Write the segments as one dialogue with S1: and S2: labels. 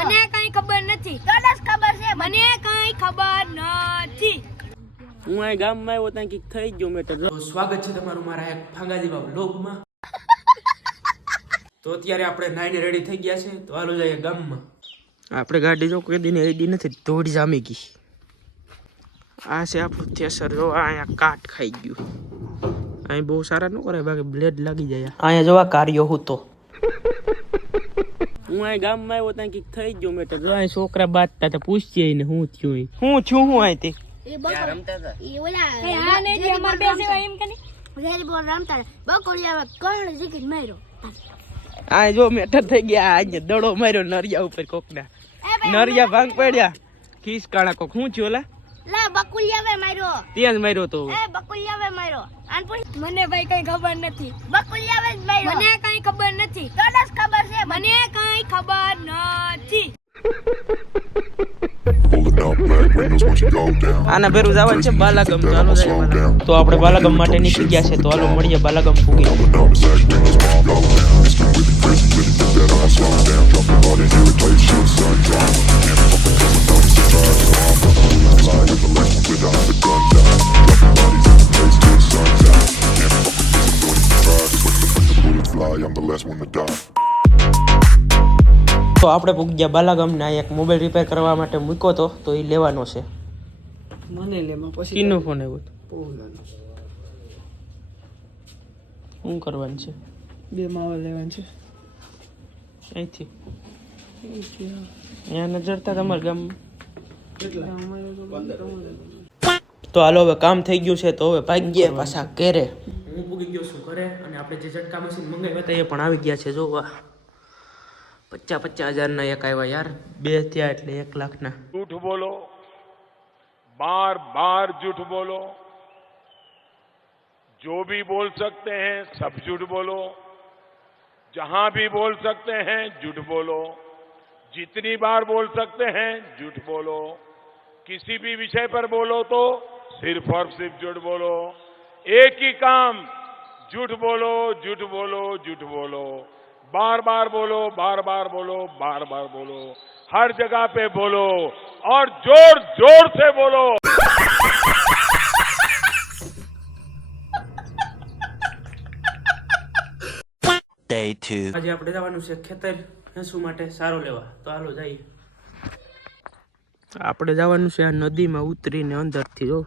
S1: મને કઈ ખબર નથી. કદાચ ખબર છે. મને કઈ ખબર નથી.
S2: હું આ ગામમાં આવ્યો ત્યાં કંઈક થઈ ગયો મેટર સ્વાગત છે તમારું મારા એક ફાંગાજીબા બ્લોગમાં તો અત્યારે આપણે નાઈને રેડી થઈ ગયા છે. તો હાલો જઈએ ગામમાં. આપણે ગાડી જો કોઈ દિને એડી નથી દોડી જામી ગઈ. આ છે આપણું થેસર જો અહીંયા કાટ ખાઈ ગયું. અહીં બહુ સારા ન કરે બાકી બ્લેડ લાગી જાય અહીંયા જોવા કાર્યો હતો હું અહીં ગામમાં આવ્યો ત્યાં કંઈક થઈ ગયો. મેટર જો છોકરા બાજતા હતા પૂછીએ ને હું થયું હું છું હું અહીં તે?
S1: એ બકો એ ઓલા એ હા ને જે અમાર બે સેવા એમ કે ની રેડ બોલ રમતા. બકોડી આવે કણ જીકીટ માર્યો.
S2: આ જો મેટર થઈ ગયા આજે દડો માર્યો નરિયા ઉપર કોકના. નરિયા ભાંગ પડ્યા. ખીસ કાળા કોક. હું છું ઓલા?
S1: લા બકુલિયાવે આવે માર્યો.
S2: ત્યાં જ માર્યો તો.
S1: એ બકુલિયાવે માર્યો. આન પણ મને ભાઈ કઈ ખબર નથી. બકુલિયાવે આવે જ માર્યો. મને કઈ ખબર નથી. કદાચ ખબર છે મને કઈ ખબર નથી.
S2: આના ભેરું જવાનું છે બાલાગમ ચાલુ જાય તો આપણે બાલાગમ માટે નીકળી ગયા છે તો હાલો મળીએ બાલાગમ પૂગી
S3: fly, I'm the last one to die.
S2: તો આપણે પૂગ્યા ગયા બાલાગમ ને એક મોબાઈલ રિપેર કરવા માટે મૂક્યો તો તો એ લેવાનો છે.
S4: મને લેમાં પછી
S2: કીનો ફોન આવ્યો હતો શું કરવાનું છે?
S4: બે માવા લેવાનું છે.
S2: અહીંથી. અહીંયા નજરતા તમારા ગામમાં
S4: કેટલા? અમારે તો
S2: તો હાલો હવે કામ થઈ ગયું છે તો હવે ભાગ્યે પાછા કેરે હું પૂગી ગયો છું ઘરે અને આપણે જે ઝટકા મશીન મંગાવ્યા હતા એ પણ આવી ગયા છે જોવા પચાસ પચાસ હજારના એક આવ્યા યાર બે થયા એટલે એક લાખના
S5: झूठ बोलो बार बार झूठ बोलो जो भी बोल सकते हैं सब झूठ बोलो जहां भी बोल सकते हैं झूठ बोलो जितनी बार बोल सकते हैं झूठ बोलो किसी भी विषय पर बोलो तो सिर्फ और सिर्फ झूठ बोलो एक ही काम झूठ बोलो झूठ बोलो झूठ बोलो बार बार बोलो बार बार बोलो बार बार बोलो हर जगह पे बोलो और जोर जोर से बोलो
S2: આજે આપણે જવાનું છે ખેતર ભેંસુ માટે સારો લેવા તો હાલો જઈએ આપણે જવાનું છે આ નદીમાં ઉતરીને અંદરથી જો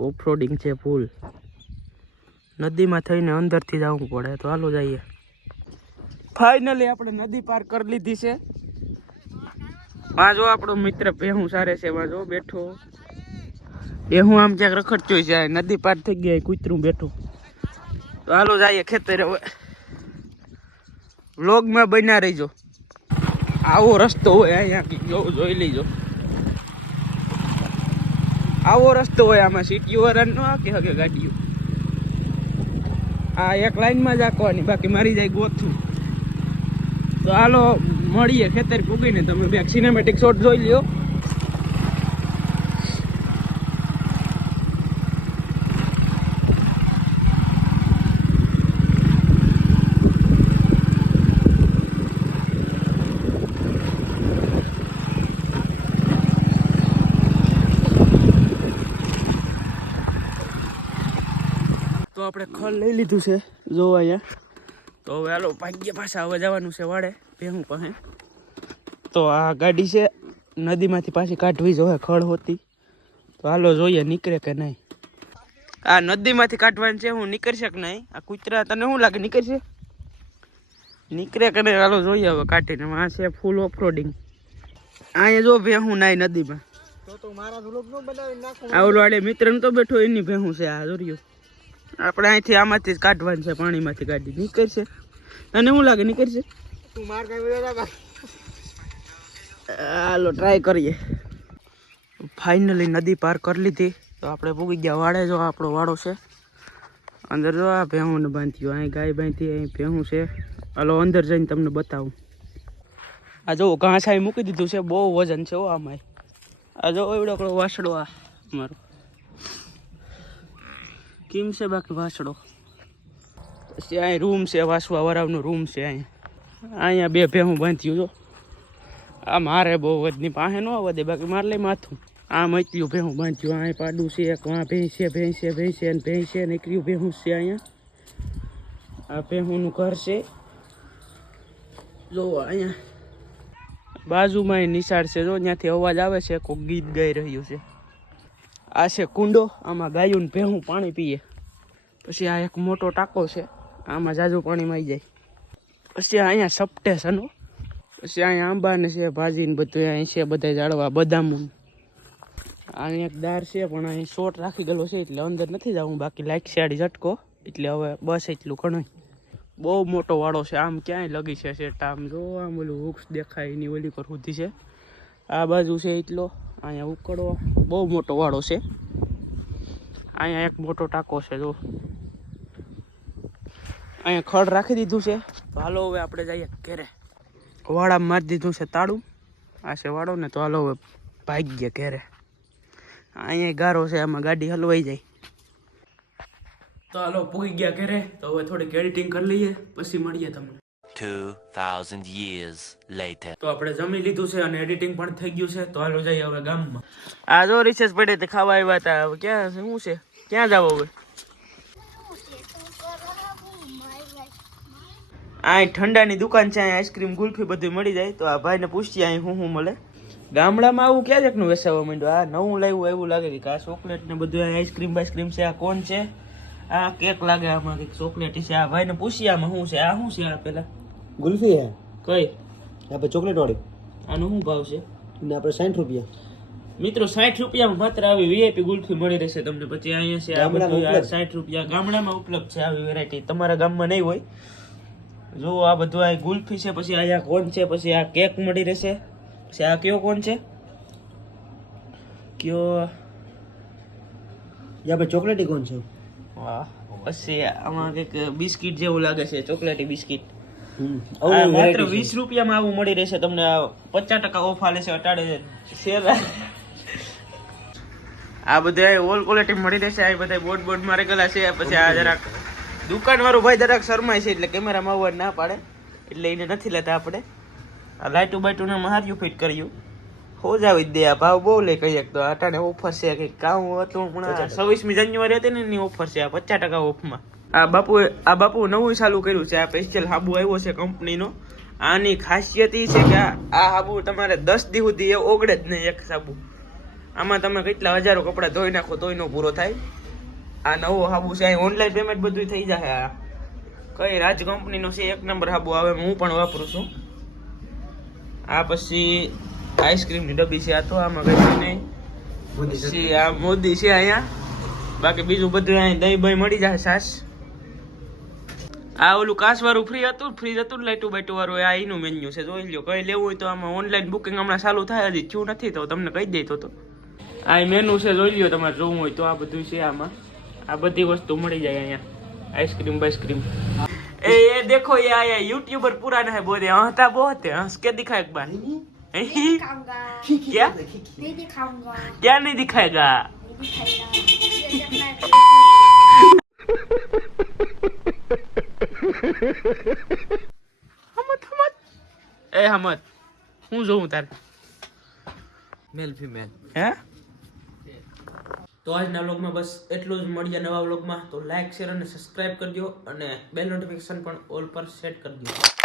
S2: ઓફરોડિંગ છે ફૂલ નદીમાં થઈને અંદરથી જવું પડે. તો હાલો જઈએ. ફાઇનલી આપણે નદી પાર કરી લીધી છે. માં આપણો મિત્ર પેહું સારે છે. માં જો બેઠો. એ હું આમ ક્યાંક રખડતો છે નદી પાર થઈ ગયા કૂતરું બેઠું. તો હાલો જઈએ ખેતરે હવે. વ્લોગમાં બન્યા રહીજો. આવો રસ્તો હોય અહીંયા જોઈ લેજો. આવો રસ્તો હોય આમાં. સિટી વાળા ન કે હગે ગાડીઓ. આ એક લાઈનમાં જ આંકવાની, બાકી મારી જાય ગોથું તો હાલો, મળીએ ખેતર પૂગીને. તમે બે સિનેમેટિક શોટ જોઈ લ્યો. તો આપણે ખલ લઈ લીધું છે જો અહીંયા. તો હવે હાલો ભાગ્ય પાછા હવે જવાનું છે વાડે ભેહું પાસે. તો આ ગાડી છે નદીમાંથી પાછી કાઢવી જોવે ખળ હોતી. તો હાલો જોઈએ નીકળે કે નહીં. આ નદીમાંથી કાઢવાની છે હું નીકળશે કે નહીં? આ કૂતરા તને શું લાગે નીકળશે? નીકળે કે નહીં? હાલો જોઈએ હવે કાઢીને. આ છે ફૂલ ઓફરોડિંગ અહીંયા જો ભેહું નાય નદીમાં. આ ઓલો આડે મિત્ર તો બેઠો એની ભેહું છે આ જોર્યું આપણે અહીંથી આમાંથી જ કાઢવાની છે પાણીમાંથી કાઢી. નીકળશે. અને શું લાગે નીકળશે?
S4: તું માર
S2: હાલો ટ્રાય કરીએ. ફાઇનલી નદી પાર કરી લીધી. તો આપણે પૂગી ગયા વાડે જો આપણો વાડો છે. અંદર જો આ ભેહું બાંધ્યું અહીં ગાય બાંધી અહીં ભેહું છે. હાલો અંદર જઈને તમને બતાવું. આ જો ઘાસ અહીં મૂકી દીધું છે બહુ વજન છે હો આમાં આ જો એવડો વાસડો આ મારો. કેમ છે બાકી વાસડો પછી અહીં રૂમ છે વાસવા વરાવનો રૂમ છે અહીંયા. અહીંયા બે ભેહું બાંધ્યું જો. આ મારે બહુ વધની પાસે ન વધે બાકી મારે લઈ માથું. આમ એટલું ભેહું બાંધ્યું અહીં પાડું છે એક વાં ભેંસે ભેંસે ભેંસે અને ભેંસ છે નીકળ્યું ભેહું છે અહીંયા. આ ભેહુંનું ઘર છે. જો અહીંયા. બાજુમાં એ નિશાળ છે જો ત્યાંથી અવાજ આવે છે, કોઈ ગીત ગાઈ રહ્યું છે. આ છે કુંડો, આમાં ગાયું ભેહું પાણી પીએ. પછી આ એક મોટો ટાંકો છે, આમાં જાજુ પાણીમાં આવી જાય. પછી અહીંયા સપટે છે પછી અહીંયા આંબાને છે, ભાજીને બધું અહીં છે બધા ઝાડવા બદામું અહીં એક દાર છે, પણ અહીં શોર્ટ રાખી ગયેલો છે, એટલે અંદર નથી જવું, બાકી લાઈક સાડી ઝટકો. એટલે હવે બસ એટલું ઘણું બહુ મોટો વાળો છે, આમ ક્યાંય લગી છે આમ જો, આમ ઓલું વૃક્ષ દેખાય, એની ઓલી પર સુધી છે. આ બાજુ છે, એટલો. અહીંયા ઉકળવો બહુ મોટો વાળો છે. અહીંયા એક મોટો ટાંકો છે, જો. અહીંયા ખડ રાખી દીધું છે. તો હાલો હવે આપણે જઈએ ઘેરે. વાળા મારી દીધું છે તાળું. આ છે વાળો ને તો હાલો હવે ભાગ્ય ઘેરે. અહીંયા ગારો છે, આમાં ગાડી હલવાઈ જાય. તો હાલો પૂગી ગયા ઘરે. તો હવે થોડીક એડિટિંગ કરી લઈએ, પછી મળીએ તમને.
S6: 2,000 years later.
S2: તો આપણે જમી લીધું છે અને એડિટિંગ પણ થઈ ગયું છે. તો હાલો જઈએ હવે ગામમાં. આ જો રિસેસ પડે તે ખાવા આવ્યા હતા. હવે ક્યાં છે? શું છે? ક્યાં જાવ હવે? આ ઠંડાની દુકાન છે અહીં આઈસ્ક્રીમ ગુલ્ફી બધું મળી જાય. તો આ ભાઈને પૂછીએ અહીં શું શું મળે? ગામડામાં આવું ક્યાં એકનું વેસાવા માંડ્યું? આ નવું લાવ્યું એવું લાગે કે આ ચોકલેટ ને બધું અહીં આઈસ્ક્રીમ બાઈસ્ક્રીમ છે આ કોણ છે? આ કેક લાગે આમાં કંઈક ચોકલેટ છે. આ ભાઈને પૂછીએ આમાં શું છે? આ શું છે આ પેલા?
S4: ગુલ્ફી હે?
S2: કઈ?
S4: આપણે ચોકલેટ વાળી.
S2: આનો શું ભાવ છે?
S4: ને આપણે સાઠ રૂપિયા.
S2: મિત્રો સાઠ રૂપિયામાં માત્ર આવી વીઆઈપી ગુલ્ફી મળી રહેશે તમને. પછી અહીંયા છે આ બધું આ સાઠ રૂપિયા. ગામડામાં ઉપલબ્ધ છે આવી વેરાયટી તમારા ગામમાં નહીં હોય? જો આ બધું આ ગુલ્ફી છે પછી અહીંયા કોણ છે પછી આ કેક મળી રહેશે. પછી આ કયો કોણ છે? કયો?
S4: યા આપણે ચોકલેટી કોણ છે?
S2: વાહ પછી આમાં કંઈક બિસ્કિટ જેવું લાગે છે.
S4: Chocolaty
S2: biscuit. માત્ર વીસ રૂપિયામાં આવું મળી રહેશે તમને પચાસ ટકા ઓફ આલે છે અટાડે શેર આ બધા ઓલ ક્વોલિટી મળી રહેશે આ બધા બોર્ડ બોર્ડ મારે રેગેલા છે પછી આ જરાક દુકાન વાળું ભાઈ જરાક શરમાય છે એટલે કેમેરામાં અવાજ ના પાડે એટલે એને નથી લેતા આપણે. આ લાઇટું બાઇટું ને હાર્યું ફિટ કર્યું હોજાવી દે આ ભાવ બહુ લે કહીએ તો અટાણે ઓફર છે કંઈક કામ હતું હમણાં. છવ્વીસમી જાન્યુઆરી હતી ને એની ઓફર છે આ પચાસ ટકા ઓફમાં. આ બાપુએ આ બાપુ નવું ચાલુ કર્યું છે આ સ્પેશિયલ હાબુ આવ્યો છે કંપનીનો આની ખાસિયત એ છે કે આ હાબુ તમારે દસ દી સુધી એ ઓગળે જ નહીં એક સાબુ. આમાં તમે કેટલા હજારો કપડાં ધોઈ નાખો તોય નો પૂરો થાય. આ નવો હાબુ છે અહીં ઓનલાઈન પેમેન્ટ બધું થઈ જાય આ. કઈ રાજ કંપનીનો છે એક નંબર હાબુ. આવે હું પણ વાપરું છું. આ પછી આઈસ્ક્રીમની ડબ્બી છે આ તો આમાં કઈ નહીં. પછી આ મોદી છે અહીંયા. બાકી બીજું બધું અહીંયા દહીં બહીં મળી જાય છાશ આ ઓલું કાચ વાળું ફ્રી હતું ફ્રી હતું ને લાઈટું બાઈટું વાળું આ એનું મેન્યુ છે જોઈ લ્યો કઈ લેવું હોય તો આમાં ઓનલાઈન બુકિંગ હમણાં ચાલુ થાય હજી થયું નથી તો તમને કહી દેતો તો આ મેનુ છે જોઈ લ્યો તમારે જોવું હોય તો આ બધું છે આમાં આ બધી વસ્તુ મળી જાય અહીંયા आइसक्रीम बाइसक्रीम ए ये देखो ये आया यूट्यूबर पुराना है बोले हंसता बहुत है हंस के दिखा एक बार
S1: खाऊंगा
S2: क्या
S1: नहीं दिखाऊंगा
S2: क्या नहीं दिखाएगा
S1: नहीं दिखाएगा
S2: હમત હમત. એ હમત હું જોઉં તારે.
S4: મેલ ફિમેલ
S2: હે? તો આજના વ્લોગમાં બસ એટલું જ. મળીએ નવા વ્લોગમાં. તો લાઇક શેર અને સબસ્ક્રાઇબ કરજો અને બેલ નોટિફિકેશન પણ ઓલ પર સેટ કરી દો.